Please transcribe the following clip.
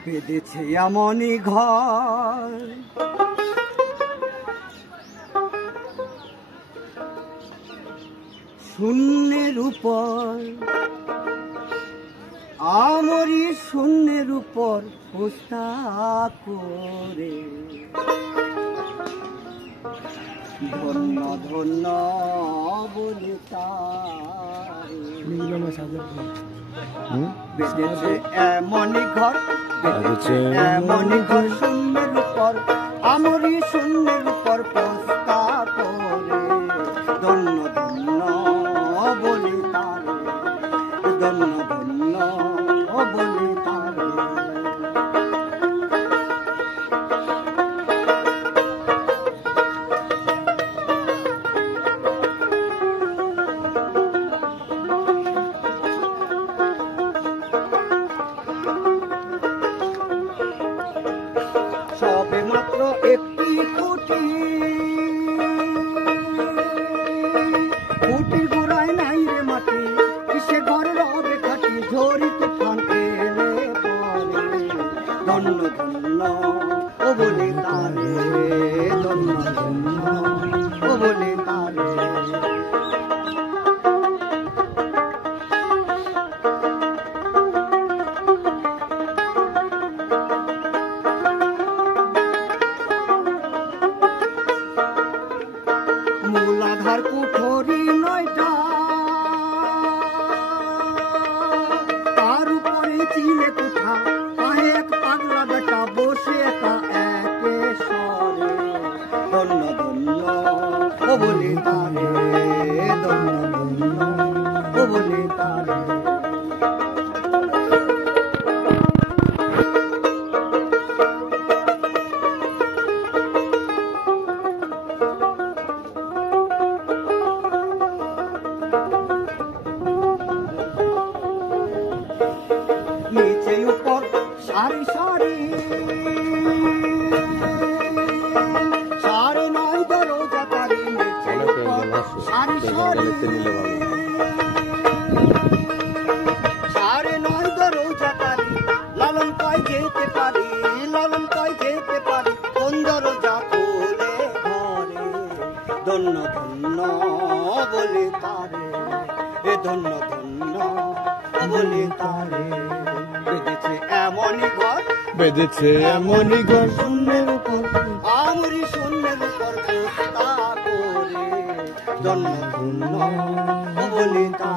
বেঁধেছে এমনই ঘর শূন্যের উপর আমরি শূন্যের উপর পোস্তা করে ধন্য ধন্য বলে বেঁধেছে এমনই ঘর এমনই ঘর শূন্যের উপর আমরি শূন্যের উপর পোস্তা করে ধন্য ধন্য বলে তারে ধন্য ধন্য বলে তারে সবে মাত্র একটি খুঁটির গোড়ায় নাই রে মাটি কিসে ঘরে রবে খাটি ঝড়ি তুফান এলে পরে ধন্য ধন্য ও বলে তারে ধন্য ধন্য ও বলে তারে মূলাধার কুঠরি নয়টা তার উপরে চিলে কুঠা পায়ে এক পাগলা বেটা বসে একা একে সরে ধন্য ধন্য ও বলে তারে ধন্য ধন্য ও বলে তারে নিচে উপর সারি সারি সারি নয় দরজা তারি নিচে উপর সারি সারি সারি নয় দরজা তারি লালন কয় যেতে পারি লালন কয় যেতে পারি কোন দরজা খুলে ঘরে ধন্য ধন্য বলে তারে এ ধন্য ধন্য বলে তারে বেঁধেছে এমনই ঘর বেঁধেছে এমনই ঘর শূন্যের উপর আমরি শূন্যের উপর পোস্তা করে ধন্য ধন্য বলে তারে।